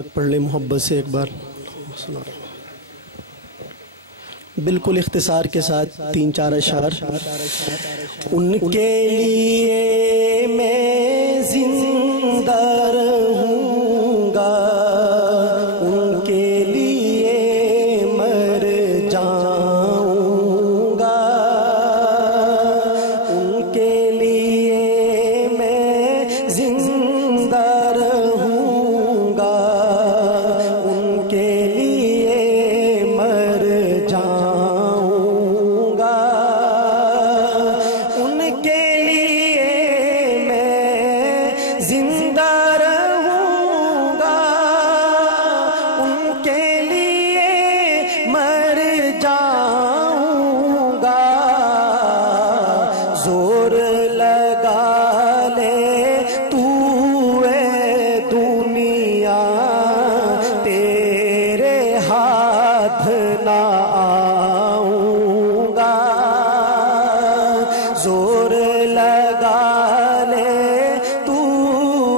پڑھ لیں محبت سے ایک بار. بالکل اختصار کے ساتھ 3-4 اشعار. ان کے لیے میں زندہ رہوں گا، ان کے لیے مر جاؤں گا، ان کے لیے میں زندہ رہوں گا، ان کے لیے مر جاؤں گا، ان کے لیے میں زندہ رہوں گا، ان کے لیے مر جاؤں گا. زور لگا لے تو اے دنیا، تیرے ہاتھ نہ آؤں گا. زور لگا لے تو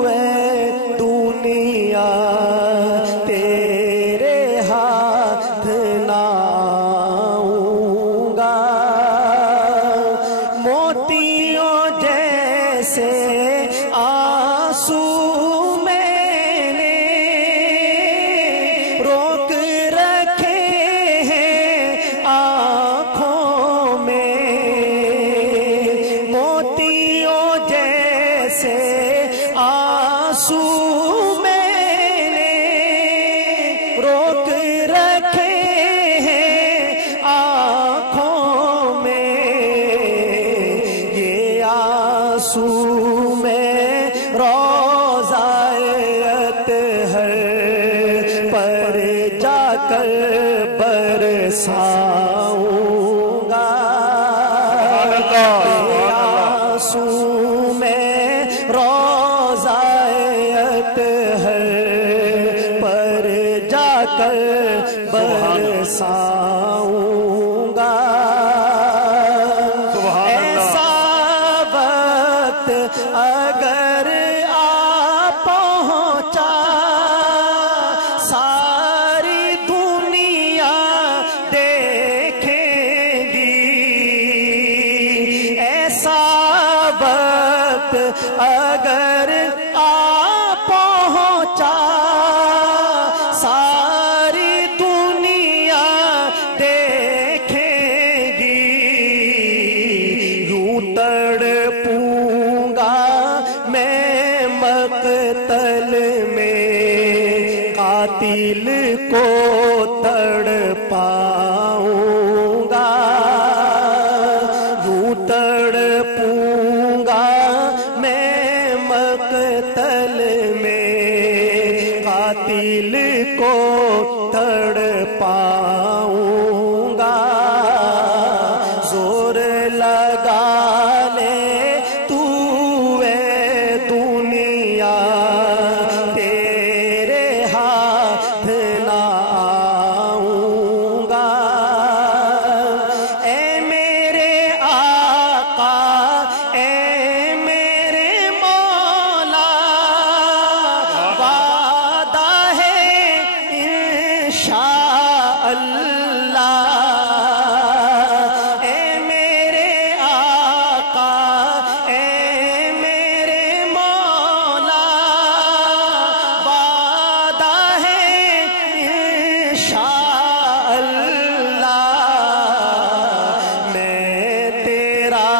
اے دنیا، تیرے ہاتھ نہ آؤں گا. موتیوں جیسے آنسو میں نے روک رکھے ہیں آنکھوں میں، موتیوں جیسے آنسو میں نے روک رکھے ہیں آنکھوں میں. یہ آنسو میں روضہ اطہر پر جا کر برساؤں گا. یہ آنسو میں روضہ اطہر پر جا کر برساؤں گا. ایسا وقت اگر آ پہنچا، ساری دنیا دیکھیں گی. ایسا وقت اگر آ پہنچا، ساری دنیا دیکھیں گی. یوں تڑپوں گا میں مقتل میں، قاتل کو تڑپاؤں گا. یوں تڑپوں گا میں مقتل میں، قاتل کو تڑپاؤں گا. زور لگا لے تو اے دنیا، تیرے ہاتھ نہ آؤں گا. اے میرے آقا، اے میرے مولا، وعدہ ہے انشاءاللہ. اے میرے آقا، اے میرے مولا، وعدہ ہے انشاءاللہ. میں تیرا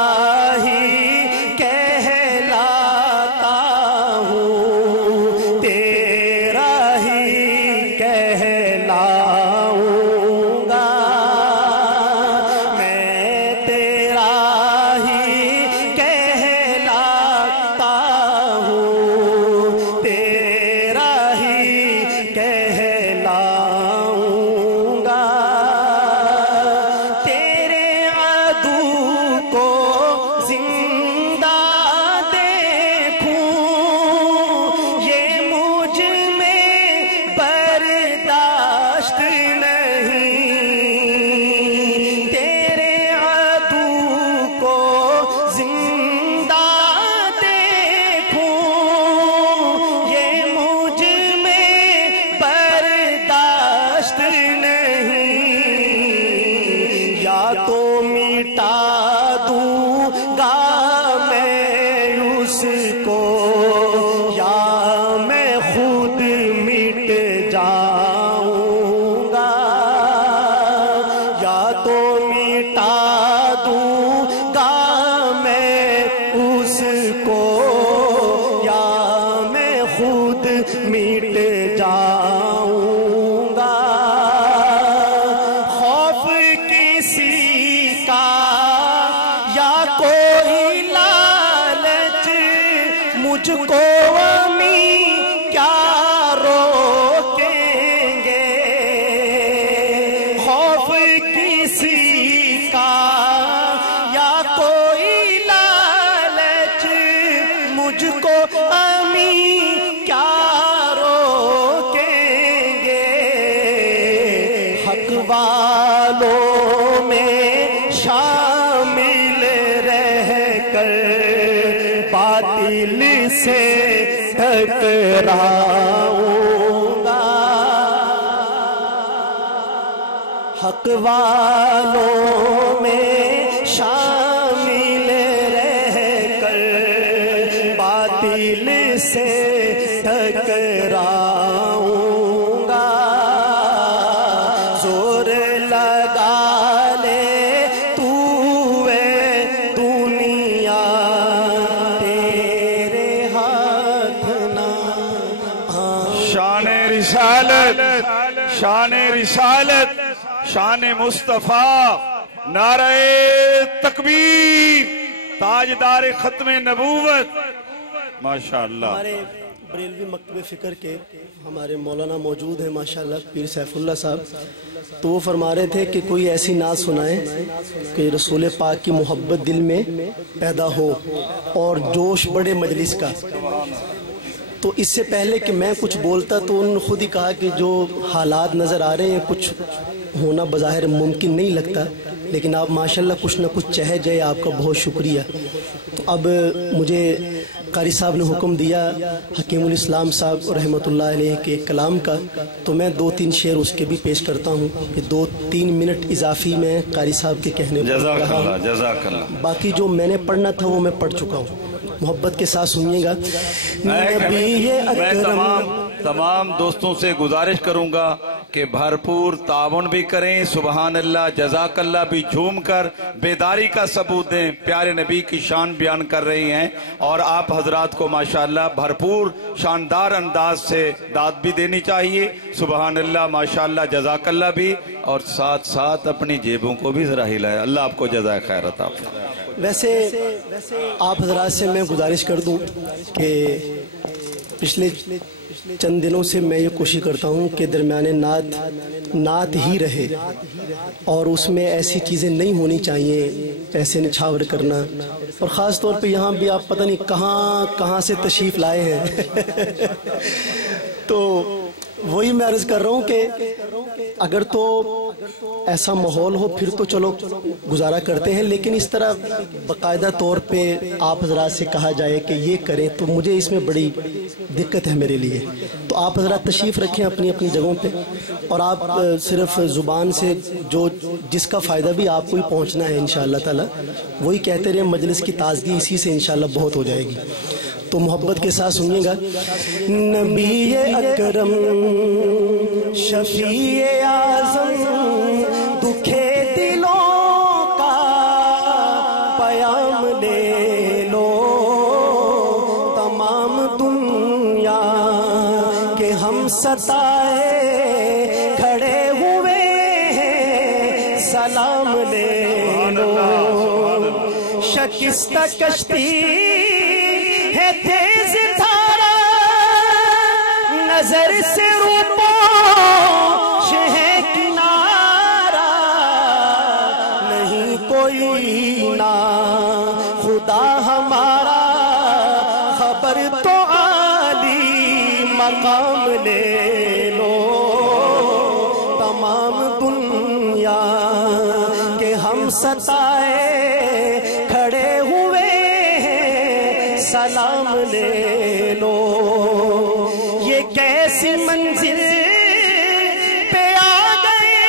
ہی کہلاتا ہوں، تیرا ہی کہلاؤں گا. میں تیرا ہی کہلاتا ہوں، تیرا ہی کہلاؤں گا. تیرے عدو کو زندہ دیکھوں، یہ مجھ میں برداشت نہیں. تیرے عدو کو زندہ دیکھوں، یہ مجھ میں والوں میں شامل رہ کر باطل سے ٹکراؤں گا، حق والوں میں شامل رہ کر باطل سے ٹکراؤں گا، زور لگا لے تو اے دنیا تیرے ہاتھ نہ شان رسالت، شان رسالت، شان مصطفیٰ، نعرہ تکبیر، تاجدار ختم نبوت، ماشاءاللہ۔ ہمارے بریلوی مکتب فکر کے ہمارے مولانا موجود ہیں ماشاءاللہ، پیر سیف اللہ صاحب، تو وہ فرما رہے تھے کہ کوئی ایسی نعت سنائیں کہ رسول پاک کی محبت دل میں پیدا ہو اور جوش بڑے مجلس کا۔ تو اس سے پہلے کہ میں کچھ بولتا تو انہوں نے خود ہی کہا کہ جو حالات نظر آ رہے ہیں کچھ ہونا بظاہر ممکن نہیں لگتا، لیکن آپ ماشاءاللہ کچھ نہ کچھ چہ جائے، آپ کا بہت شکریہ۔ تو اب مجھے قاری صاحب نے حکم دیا حکیم الاسلام صاحب رحمۃ اللہ علیہ کے کلام کا، تو میں 2-3 شعر اس کے بھی پیش کرتا ہوں کہ 2-3 منٹ اضافی میں قاری صاحب کے کہنے پر جزاک رہا اللہ، جزاک اللہ۔ باقی جو میں نے پڑھنا تھا وہ میں پڑھ چکا ہوں، محبت کے ساتھ سنیے گا۔ نبی اکرم، میں تمام دوستوں سے گزارش کروں گا کہ بھرپور تعاون بھی کریں، سبحان اللہ، جزاک اللہ بھی جھوم کر بیداری کا ثبوت دیں، پیارے نبی کی شان بیان کر رہی ہیں، اور آپ حضرات کو ماشاءاللہ بھرپور شاندار انداز سے داد بھی دینی چاہیے، سبحان اللہ، ماشاءاللہ، جزاک اللہ بھی، اور ساتھ ساتھ اپنی جیبوں کو بھی ذرا ہلائے، اللہ آپ کو جزائے خیر عطا فرمائے۔ ویسے آپ حضرات سے میں گزارش کر دوں کہ پچھلے چند دنوں سے میں یہ کوشش کرتا ہوں کہ درمیان نعت ہی رہے، اور اس میں ایسی چیزیں نہیں ہونی چاہیے، ایسے نچھاور کرنا، اور خاص طور پہ یہاں بھی آپ پتہ نہیں کہاں سے تشریف لائے ہیں تو وہی میں عرض کر رہا ہوں کہ اگر تو ایسا ماحول ہو پھر تو چلو گزارا کرتے ہیں، لیکن اس طرح باقاعدہ طور پہ آپ حضرات سے کہا جائے کہ یہ کریں تو مجھے اس میں بڑی دقت ہے میرے لیے۔ تو آپ حضرات تشریف رکھیں اپنی اپنی جگہوں پہ، اور آپ صرف زبان سے جس کا فائدہ بھی آپ کو ہی پہنچنا ہے انشاءاللہ تعالی وہی کہتے رہے، مجلس کی تازگی اسی سے انشاءاللہ بہت ہو جائے گی۔ تو محبت کے ساتھ سنیے گا۔ نبی اکرم شفیع اعظم دکھے دلوں کا پیام لے لو، تمام دنیا کے ہم ستائے کھڑے ہوئے ہیں، سلام لے لو، شکستہ کشتی ہے تیز دھارا، نظر سے روپوش ہے کنارہ، نہیں کوئی نا خدا ہمارا، خبر تو عالی مقام لے لو، تمام دنیا کے ہم ستائے کھڑے ہوئے سلام لے لو، یہ کیسی منزل پہ آ گئے،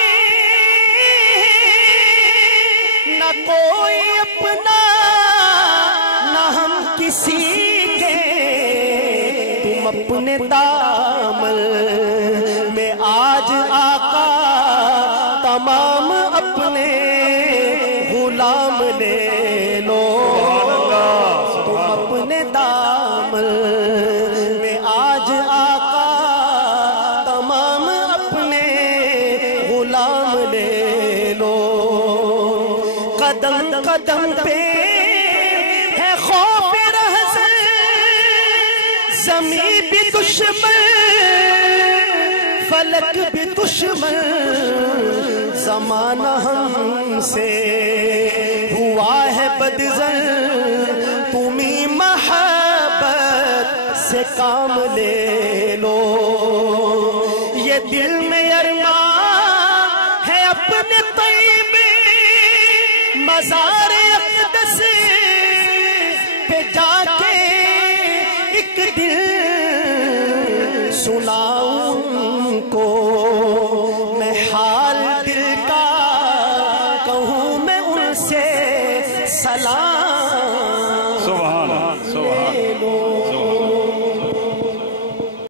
نہ کوئی اپنا نہ ہم کسی کے، تم اپنے دامن میں آج آقا تمام اپنے غلام لے لو، اپنے دامن میں آج آقا تمام اپنے غلام لے لو، قدم قدم پہ ہے خوف رہزن، زمین بھی دشمن فلک بھی دشمن، زمانہ ہم سے ہوا ہے بدزن، تمہیں محبت سے کام لے لو، یہ دل میں ارمان ہے اب مزار اقدس پہ جا کے ایک دل سناؤں کو میں حال دل کا کہوں میں ان سے سلام